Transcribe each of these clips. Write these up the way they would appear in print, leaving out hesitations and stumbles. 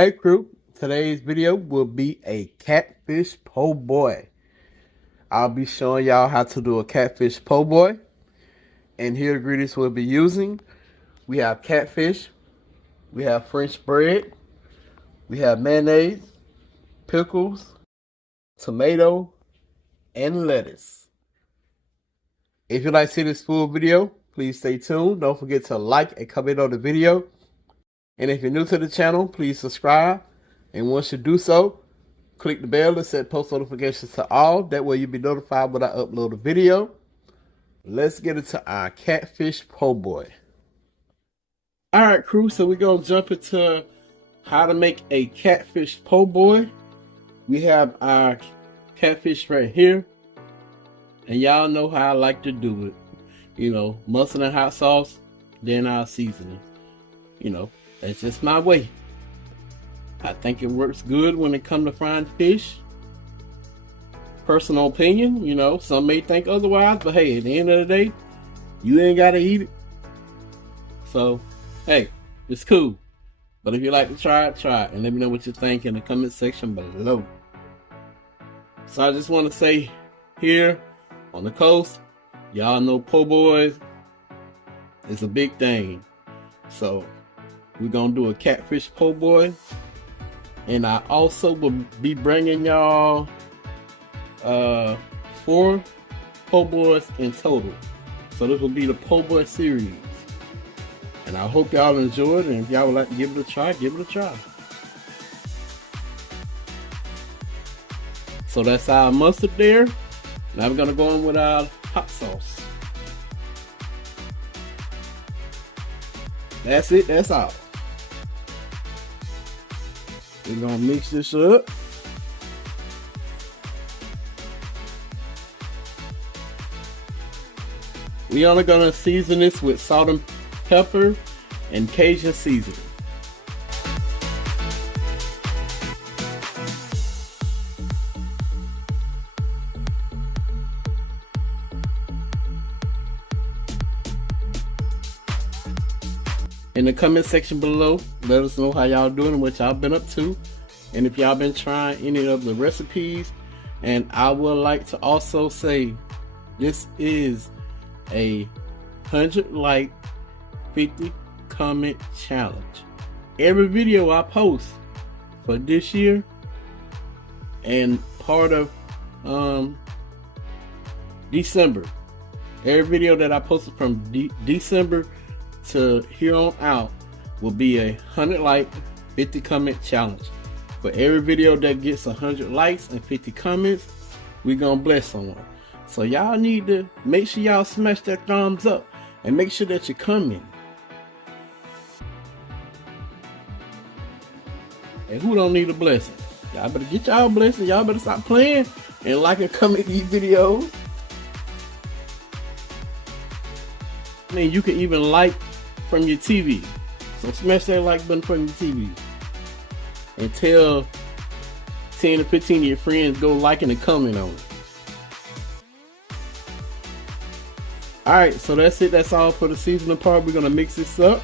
Hey crew, today's video will be a catfish po' boy. I'll be showing y'all how to do a catfish po' boy. And here ingredients we'll be using. We have catfish, we have French bread, we have mayonnaise, pickles, tomato, and lettuce. If you'd like to see this full video, please stay tuned. Don't forget to like and comment on the video. And if you're new to the channel, please subscribe. And once you do so, click the bell to set post notifications to all. That way you'll be notified when I upload a video. Let's get into our catfish po' boy. Alright crew, so we're going to jump into how to make a catfish po' boy. We have our catfish right here. And y'all know how I like to do it. You know, mustard and hot sauce, then our seasoning. You know, that's just my way. I think it works good when it comes to frying fish. Personal opinion, you know, some may think otherwise, but hey, at the end of the day, you ain't gotta eat it. So, hey, it's cool. But if you like to try it, and let me know what you think in the comment section below. So I just want to say, here on the coast, y'all know po' boys is a big thing. So we're gonna do a catfish po' boy. And I also will be bringing y'all 4 po' boys in total. So this will be the po' boy series. And I hope y'all enjoyed it. And if y'all would like to give it a try, give it a try. So that's our mustard there. Now we're gonna go in with our hot sauce. That's it, that's all. We're gonna mix this up. We only gonna season this with salt and pepper and Cajun seasoning. In the comment section below, let us know how y'all doing and what y'all been up to. And if y'all been trying any of the recipes. And I would like to also say, this is a 100 like, 50 comment challenge. Every video I post for this year and part of December, every video that I posted from December to here on out will be a 100 like, 50 comment challenge. For every video that gets 100 likes and 50 comments, we're gonna bless someone. So y'all need to make sure y'all smash that thumbs up and make sure that you comment. And who don't need a blessing? Y'all better get y'all blessing. Y'all better stop playing and like and comment these videos. I mean, you can even like from your TV. So smash that like button from your TV. And tell 10 to 15 of your friends, go like and comment on it. Alright, so that's it. That's all for the seasoning part. We're going to mix this up.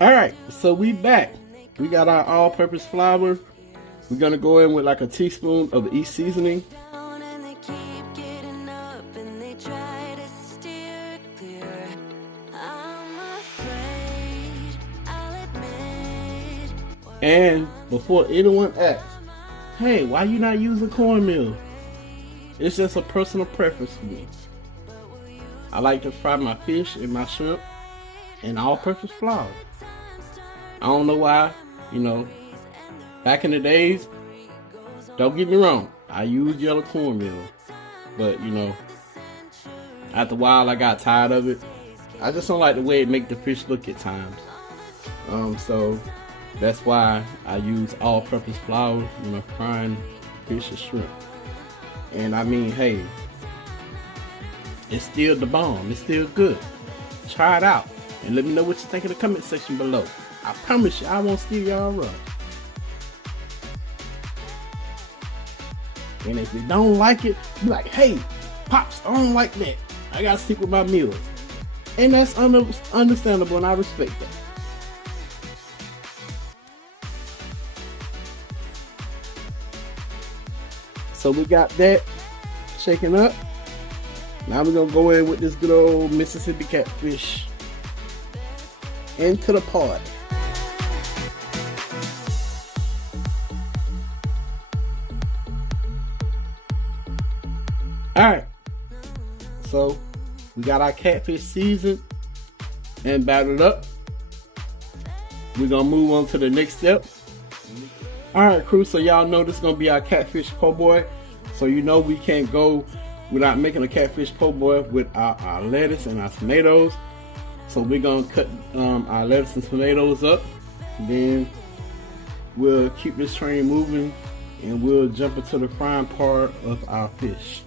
Alright, so we back. We got our all-purpose flour. We're gonna go in with like a teaspoon of each seasoning. And before anyone asks, hey, why you not using cornmeal? It's just a personal preference for me. I like to fry my fish and my shrimp in all-purpose flour. I don't know why, you know, back in the days, don't get me wrong, I used yellow cornmeal, but you know, after a while I got tired of it. I just don't like the way it make the fish look at times. So that's why I use all-purpose flour when I'm frying fish and shrimp. And I mean, hey, it's still the bomb. It's still good. Try it out and let me know what you think in the comment section below. I promise you, I won't steal y'all rush. And if you don't like it, be like, hey, Pops, I don't like that. I gotta stick with my meals. And that's understandable, and I respect that. So we got that shaken up. Now we're gonna go in with this good old Mississippi catfish into the pot. Alright, so we got our catfish seasoned and battered up. We're gonna move on to the next step. Alright, crew, so y'all know this is gonna be our catfish po' boy. So you know we can't go without making a catfish po' boy with our lettuce and our tomatoes. So we're gonna cut our lettuce and tomatoes up. Then we'll keep this train moving and we'll jump into the frying part of our fish.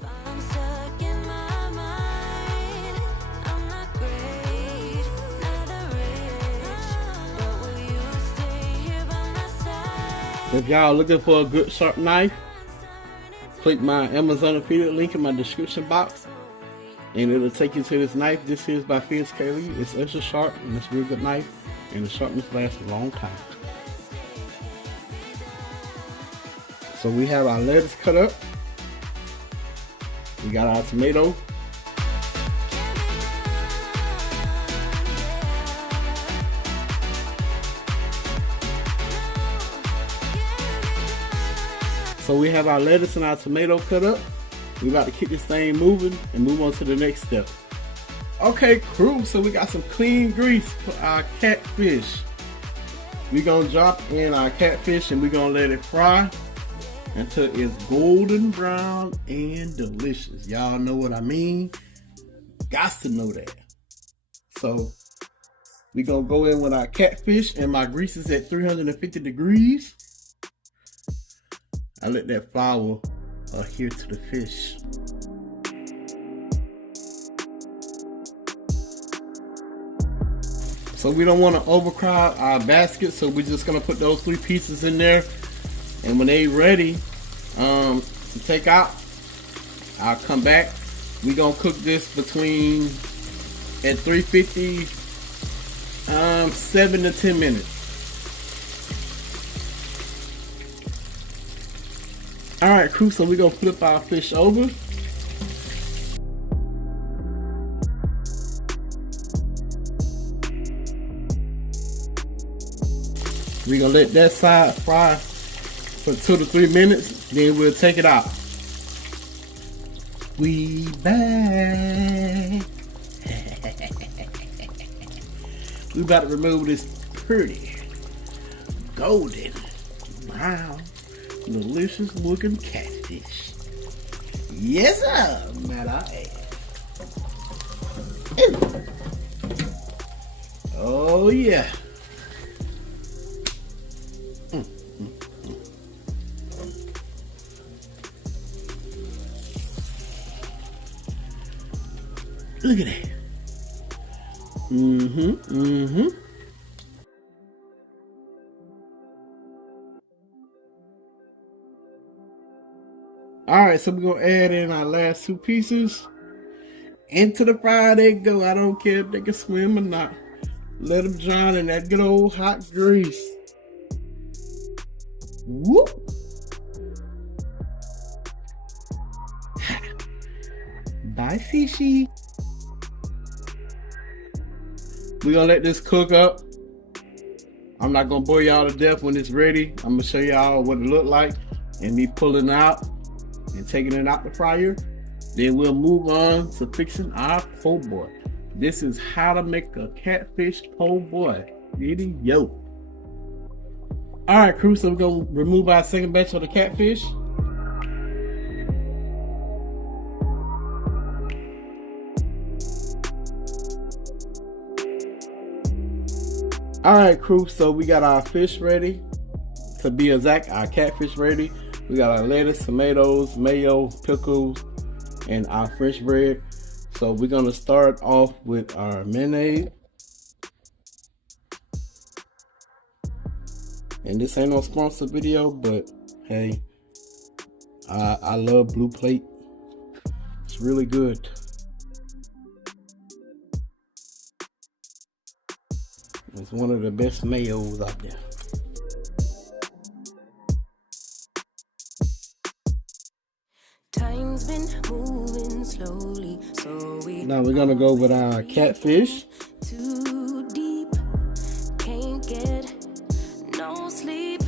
If y'all looking for a good sharp knife, click my Amazon affiliate link in my description box and it'll take you to this knife. This is by Fillets Kaylee. It's extra sharp and it's a real good knife and the sharpness lasts a long time. So we have our lettuce cut up. We got our tomato. So we have our lettuce and our tomato cut up. We're about to keep this thing moving and move on to the next step. Okay, crew, so we got some clean grease for our catfish. We're gonna drop in our catfish and we're gonna let it fry until it's golden brown and delicious. Y'all know what I mean? Got to know that. So we're gonna go in with our catfish and my grease is at 350 degrees. I let that flour adhere to the fish. So we don't want to overcrowd our basket, so we're just gonna put those 3 pieces in there, and when they ready to take out, I'll come back. We're gonna cook this between at 350 7 to 10 minutes. Alright, crew, so we're gonna flip our fish over. We're gonna let that side fry for 2 to 3 minutes, then we'll take it out. We back. We about to remove this pretty golden brown delicious looking catfish. Yes sir, man, I am. Oh yeah. Look at that. Alright, so we're gonna add in our last 2 pieces. Into the fire they go. I don't care if they can swim or not. Let them drown in that good old hot grease. Whoop! Bye, fishy. We're gonna let this cook up. I'm not gonna bore y'all to death when it's ready. I'm gonna show y'all what it look like and me pulling out and taking it out the fryer. Then we'll move on to fixing our po' boy. This is how to make a catfish po' boy video. Alright crew, so we're gonna remove our second batch of the catfish. Alright crew, so we got our fish ready. To be exact, our catfish ready. We got our lettuce, tomatoes, mayo, pickles, and our French bread. So we're gonna start off with our mayonnaise. And this ain't no sponsor video, but hey, I love Blue Plate. It's really good. It's one of the best mayos out there. Time's been moving slowly, so now we're gonna go with our catfish. Too deep, can't get no sleep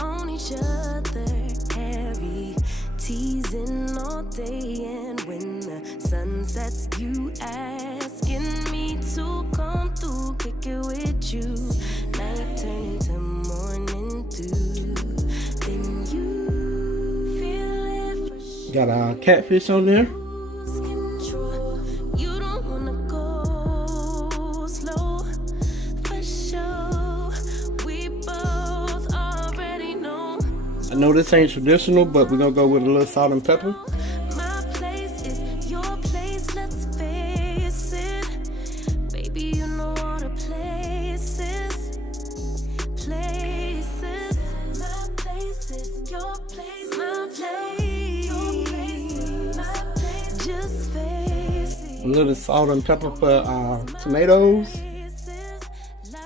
on each other, heavy teasing all day, and when the sun sets, you asking me to come through, kick it with you, night turn into morning dew, then you feel it. Got our catfish on there. You don't wanna go slow, for sure. We both already know. I know this ain't traditional, but we're gonna go with a little salt and pepper. My place is your place, let's face it. Baby, you know all the places. Places. My place is your place. My place. Your place. My place. Just face it. A little salt and pepper for our tomatoes.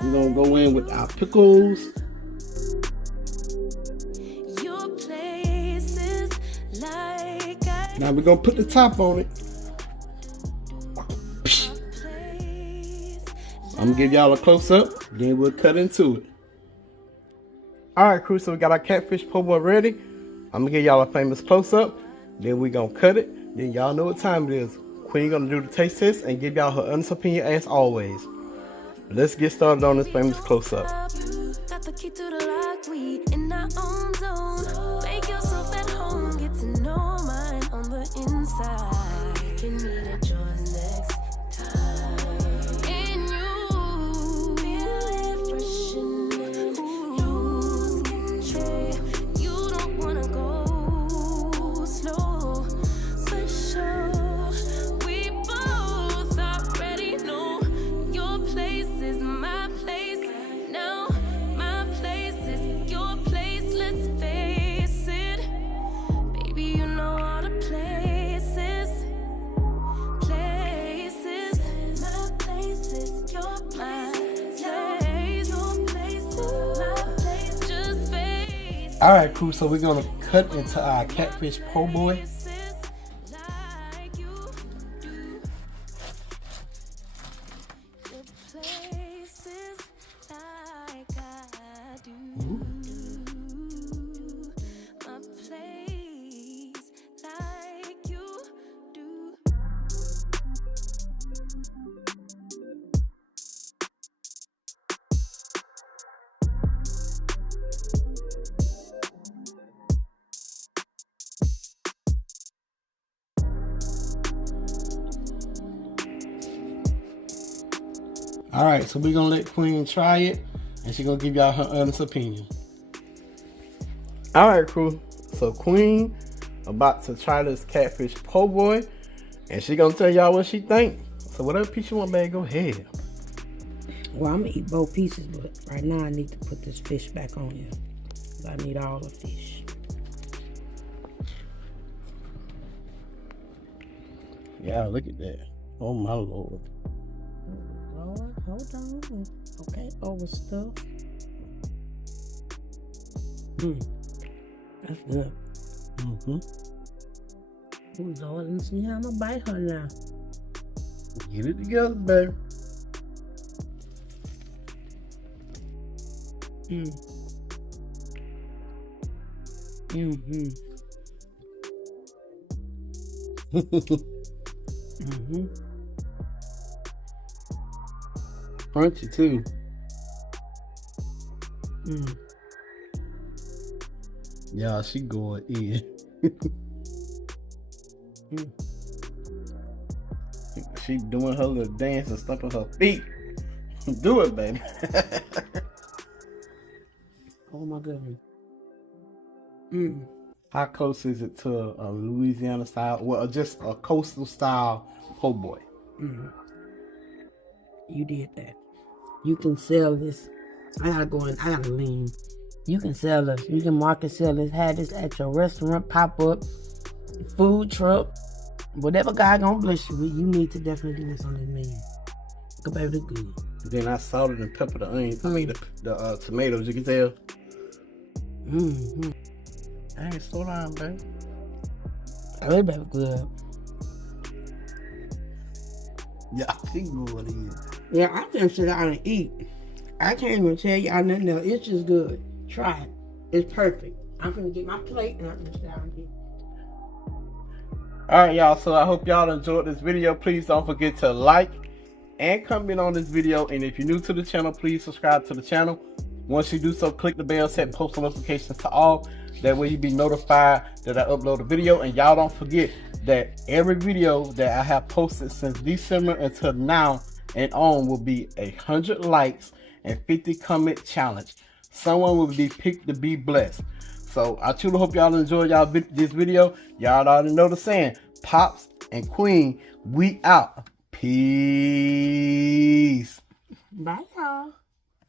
We're gonna go in with our pickles. Now we're gonna put the top on it. I'm gonna give y'all a close up, then we'll cut into it. Alright crew, so we got our catfish po' boy ready. I'm gonna give y'all a famous close up, then we gonna cut it, then y'all know what time it is. Queen gonna do the taste test and give y'all her honest opinion as always. Let's get started on this famous close up. Got the key to the lock, we in our own zone. Make yourself at home, get to know mine on the inside. Can meet at yours next time. And you feel it freshening, lose control. You don't wanna go slow, for sure. We both already know your place is my place. Now my place is your place, let's face it. Baby, you know all the places. Places. My place is your place. Your place is my place. Just face it. Alright crew, so we're gonna cut into our catfish po' boy. Like you do. Your places like I do. My place like you do. Alright, so we're gonna let Queen try it and she's gonna give y'all her honest opinion. Alright crew, so Queen about to try this catfish po' boy and she gonna tell y'all what she think. So whatever piece you want, babe, go ahead. Well, I'm gonna eat both pieces, but right now I need to put this fish back on here. 'Cause I need all the fish. Yeah, look at that. Oh my lord. Lord, hold on. Okay, overstuff. That's good. Mm-hmm. Oh Lord, let me see how I'm gonna bite her now. Get it together, baby. Crunchy too. Yeah, she going in. She doing her little dance and stuff with her feet. Do it, baby. Oh my goodness. How close is it to a Louisiana style, well, just a coastal style po' boy? You did that. You can sell this. I gotta go in. I gotta lean You can sell this. You can market sell this. Have this at your restaurant, pop up, food truck, whatever God gonna bless you with. You need to definitely do this on this menu. Good baby, good. Then I salted and peppered the onion. I mean the tomatoes. You can tell. Mm-hmm. Dang, slow down, baby. Good baby, good. Yeah, I think good is. Yeah, I can sit down and eat. I can't even tell y'all nothing else. It's just good. Try it. It's perfect. I'm gonna get my plate and I'm gonna sit down and eat. Alright, y'all. So I hope y'all enjoyed this video. Please don't forget to like and comment on this video. And if you're new to the channel, please subscribe to the channel. Once you do so, click the bell, set post notifications to all. That way you be notified that I upload a video. And y'all don't forget that every video that I have posted since December until now and on will be 100 likes and 50 comment challenge. Someone will be picked to be blessed. So I truly hope y'all enjoyed this video. Y'all already know the saying. Pops and Queen, we out. Peace. Bye, y'all.